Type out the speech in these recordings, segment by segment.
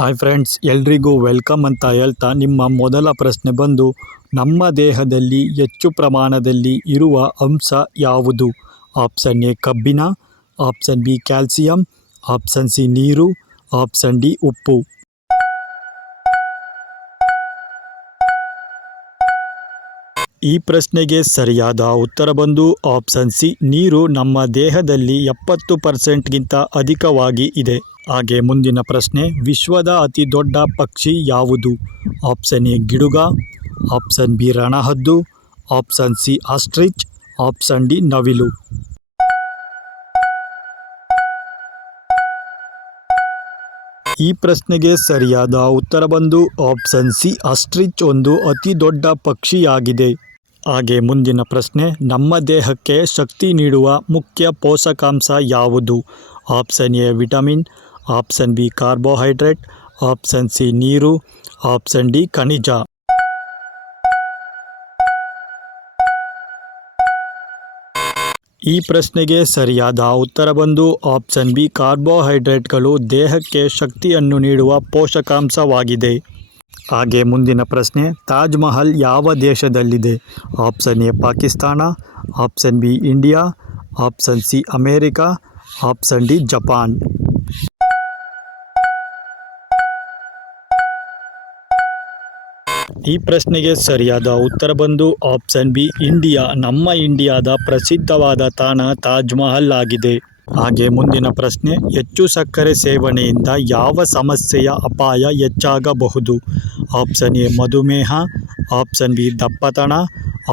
Hi friends, ಎಲ್ರಿಗೂ welcome ಅಂತ ಹೇಳ್ತಾ ನಿಮ್ಮ ಮೊದಲ ಪ್ರಶ್ನೆ ಬಂದು, ನಮ್ಮ ದೇಹದಲ್ಲಿ ಹೆಚ್ಚು ಪ್ರಮಾಣದಲ್ಲಿ ಇರುವ ಅಂಶ ಯಾವುದು? ಆಪ್ಷನ್ ಎ ಕಬ್ಬಿಣ, option B calcium, option C ನೀರು, ಆಪ್ಷನ್ ಡಿ ಉಪ್ಪು. ಈ ಪ್ರಶ್ನೆಗೆ ಸರಿಯಾದ ಉತ್ತರ ಬಂದು ಆಪ್ಷನ್ ಸಿ ನೀರು. ನಮ್ಮ ದೇಹದಲ್ಲಿ 70%ಗಿಂತ ಅಧಿಕವಾಗಿ ಇದೆ. ಹಾಗೆ ಮುಂದಿನ ಪ್ರಶ್ನೆ, ವಿಶ್ವದ ಅತಿ ದೊಡ್ಡ ಪಕ್ಷಿ ಯಾವುದು? ಆಪ್ಷನ್ ಎ ಗಿಡುಗ, ಆಪ್ಷನ್ ಬಿ ರಣಹದ್ದು, option C ostrich, option D ನವಿಲು. ಈ ಪ್ರಶ್ನೆಗೆ ಸರಿಯಾದ ಉತ್ತರ ಬಂದು ಆಪ್ಷನ್ ಸಿ ಆಸ್ಟ್ರಿಚ್ ಒಂದು ಅತಿ ದೊಡ್ಡ ಪಕ್ಷಿಯಾಗಿದೆ. ಹಾಗೆ ಮುಂದಿನ ಪ್ರಶ್ನೆ, ನಮ್ಮ ದೇಹಕ್ಕೆ ಶಕ್ತಿ ನೀಡುವ ಮುಖ್ಯ ಪೋಷಕಾಂಶ ಯಾವುದು? Option A vitamin, option B carbohydrate, option C ನೀರು, ಆಪ್ಷನ್ ಡಿ ಖನಿಜ. ಈ ಪ್ರಶ್ನೆಗೆ ಸರಿಯಾದ ಉತ್ತರ ಬಂದು ಆಪ್ಷನ್ ಬಿ ಕಾರ್ಬೋಹೈಡ್ರೇಟ್ಗಳು ದೇಹಕ್ಕೆ ಶಕ್ತಿಯನ್ನು ನೀಡುವ ಪೋಷಕಾಂಶವಾಗಿದೆ. ಹಾಗೆ ಮುಂದಿನ ಪ್ರಶ್ನೆ, ತಾಜ್ ಮಹಲ್ ಯಾವ ದೇಶದಲ್ಲಿದೆ? Option A Pakistan, option B India, option C America, option D Japan. ಈ ಪ್ರಶ್ನೆಗೆ ಸರಿಯಾದ ಉತ್ತರ ಬಂದು ಆಪ್ಷನ್ ಬಿ ಇಂಡಿಯಾ. ನಮ್ಮ ಇಂಡಿಯಾದ ಪ್ರಸಿದ್ಧವಾದ ತಾಣ ತಾಜ್ ಮಹಲ್ ಆಗಿದೆ. ಹಾಗೆ ಮುಂದಿನ ಪ್ರಶ್ನೆ, ಹೆಚ್ಚು ಸಕ್ಕರೆ ಸೇವನೆಯಿಂದ ಯಾವ ಸಮಸ್ಯೆಯ ಅಪಾಯ ಹೆಚ್ಚಾಗಬಹುದು? ಆಪ್ಷನ್ ಎ ಮಧುಮೇಹ, ಆಪ್ಷನ್ ಬಿ ದಪ್ಪತನ,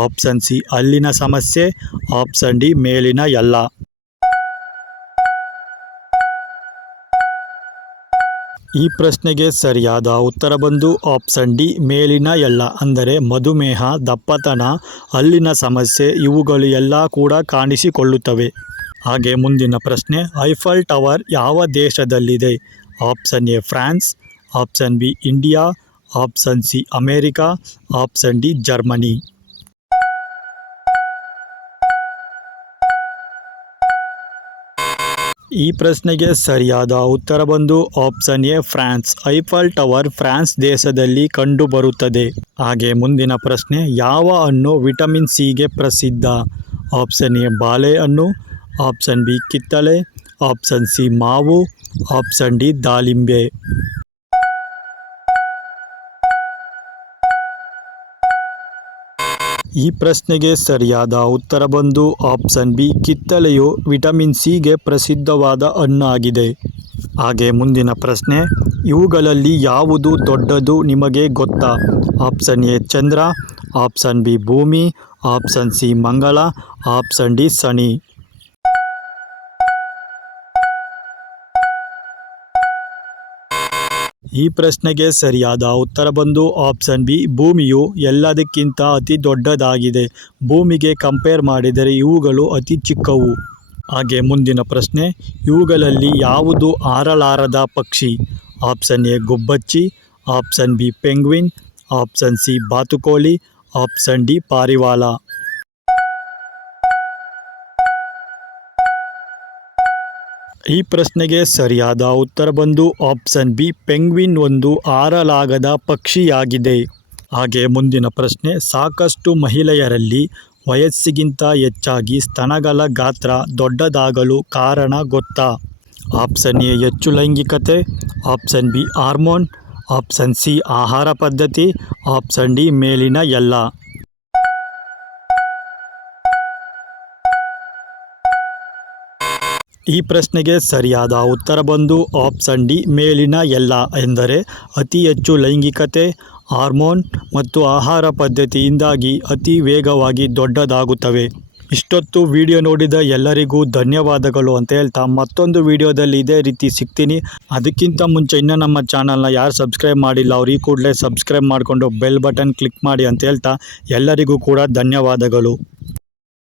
ಆಪ್ಷನ್ ಸಿ ಹಲ್ಲಿನ ಸಮಸ್ಯೆ, ಆಪ್ಷನ್ ಡಿ ಮೇಲಿನ ಎಲ್ಲ. ಈ ಪ್ರಶ್ನೆಗೆ ಸರಿಯಾದ ಉತ್ತರ ಬಂದು ಆಪ್ಷನ್ ಡಿ ಮೇಲಿನ ಎಲ್ಲ. ಅಂದರೆ ಮಧುಮೇಹ, ದಪ್ಪತನ, ಹಲ್ಲಿನ ಸಮಸ್ಯೆ ಇವುಗಳು ಎಲ್ಲ ಕೂಡ ಕಾಣಿಸಿಕೊಳ್ಳುತ್ತವೆ. ಹಾಗೆ ಮುಂದಿನ ಪ್ರಶ್ನೆ, ಐಫಲ್ ಟವರ್ ಯಾವ ದೇಶದಲ್ಲಿದೆ? Option A France, option B India, option C America, option D Germany. ಈ ಪ್ರಶ್ನೆಗೆ ಸರಿಯಾದ ಉತ್ತರ ಬಂದು option A France. Eiffel tower France ದೇಶದಲ್ಲಿ ಕಂಡುಬರುತ್ತದೆ. ಹಾಗೆ ಮುಂದಿನ ಪ್ರಶ್ನೆ, ಯಾವ ಹಣ್ಣು ವಿಟಮಿನ್ ಸಿಗೆ ಪ್ರಸಿದ್ಧ? ಆಪ್ಷನ್ ಎ ಬಾಳೆಹಣ್ಣು, ಆಪ್ಷನ್ ಬಿ ಕಿತ್ತಳೆ, ಆಪ್ಷನ್ ಸಿ ಮಾವು, ಆಪ್ಷನ್ ಡಿ ದಾಳಿಂಬೆ. ಈ ಪ್ರಶ್ನೆಗೆ ಸರಿಯಾದ ಉತ್ತರ ಬಂದು ಆಪ್ಷನ್ ಬಿ ಕಿತ್ತಳೆಯು ವಿಟಮಿನ್ ಸಿಗೆ ಪ್ರಸಿದ್ಧವಾದ ಹಣ್ಣಾಗಿದೆ. ಹಾಗೆ ಮುಂದಿನ ಪ್ರಶ್ನೆ, ಇವುಗಳಲ್ಲಿ ಯಾವುದು ದೊಡ್ಡದು ನಿಮಗೆ ಗೊತ್ತಾ? Option A Chandra, option B ಭೂಮಿ, ಆಪ್ಷನ್ ಸಿ ಮಂಗಳ, ಆಪ್ಷನ್ ಡಿ ಶನಿ. ಈ ಪ್ರಶ್ನೆಗೆ ಸರಿಯಾದ ಉತ್ತರ ಬಂದು ಆಪ್ಷನ್ ಬಿ ಭೂಮಿಯು ಎಲ್ಲದಕ್ಕಿಂತ ಅತಿ ದೊಡ್ಡದಾಗಿದೆ. ಭೂಮಿಗೆ ಕಂಪೇರ್ ಮಾಡಿದರೆ ಇವುಗಳು ಅತಿ ಚಿಕ್ಕವು. ಹಾಗೆ ಮುಂದಿನ ಪ್ರಶ್ನೆ, ಇವುಗಳಲ್ಲಿ ಯಾವುದು ಹಾರಲಾರದ ಪಕ್ಷಿ? ಆಪ್ಷನ್ ಎ ಗುಬ್ಬಚ್ಚಿ, option B penguin, option C ಬಾತುಕೋಳಿ, ಆಪ್ಷನ್ ಡಿ ಪಾರಿವಾಳ. ಈ ಪ್ರಶ್ನೆಗೆ ಸರಿಯಾದ ಉತ್ತರ ಬಂದು ಆಪ್ಷನ್ ಬಿ ಪೆಂಗ್ವಿನ್ ಒಂದು ಹಾರಲಾಗದ ಪಕ್ಷಿಯಾಗಿದೆ. ಹಾಗೆ ಮುಂದಿನ ಪ್ರಶ್ನೆ, ಸಾಕಷ್ಟು ಮಹಿಳೆಯರಲ್ಲಿ ವಯಸ್ಸಿಗಿಂತ ಹೆಚ್ಚಾಗಿ ಸ್ತನಗಳ ಗಾತ್ರ ದೊಡ್ಡದಾಗಲು ಕಾರಣ ಗೊತ್ತಾ? ಆಪ್ಷನ್ ಎ ಹೆಚ್ಚು ಲೈಂಗಿಕತೆ, option B hormone, option C ಆಹಾರ ಪದ್ಧತಿ, ಆಪ್ಷನ್ ಡಿ ಮೇಲಿನ ಎಲ್ಲ. ಈ ಪ್ರಶ್ನೆಗೆ ಸರಿಯಾದ ಉತ್ತರ ಬಂದು ಆಪ್ಷನ್ ಡಿ ಮೇಲಿನ ಎಲ್ಲ. ಎಂದರೆ ಅತಿ ಹೆಚ್ಚು ಲೈಂಗಿಕತೆ, ಹಾರ್ಮೋನ್ ಮತ್ತು ಆಹಾರ ಪದ್ಧತಿಯಿಂದಾಗಿ ಅತಿ ವೇಗವಾಗಿ ದೊಡ್ಡದಾಗುತ್ತವೆ. ಇಷ್ಟೊತ್ತು ವಿಡಿಯೋ ನೋಡಿದ ಎಲ್ಲರಿಗೂ ಧನ್ಯವಾದಗಳು ಅಂತ ಹೇಳ್ತಾ ಮತ್ತೊಂದು ವಿಡಿಯೋದಲ್ಲಿ ಇದೇ ರೀತಿ ಸಿಗ್ತೀನಿ. ಅದಕ್ಕಿಂತ ಮುಂಚೆ ಇನ್ನೂ ನಮ್ಮ ಚಾನಲ್ನ ಯಾರು ಸಬ್ಸ್ಕ್ರೈಬ್ ಮಾಡಿಲ್ಲ ಅವ್ರು ಈ ಕೂಡಲೇ ಸಬ್ಸ್ಕ್ರೈಬ್ ಮಾಡಿಕೊಂಡು ಬೆಲ್ ಬಟನ್ ಕ್ಲಿಕ್ ಮಾಡಿ ಅಂತ ಹೇಳ್ತಾ ಎಲ್ಲರಿಗೂ ಕೂಡ ಧನ್ಯವಾದಗಳು.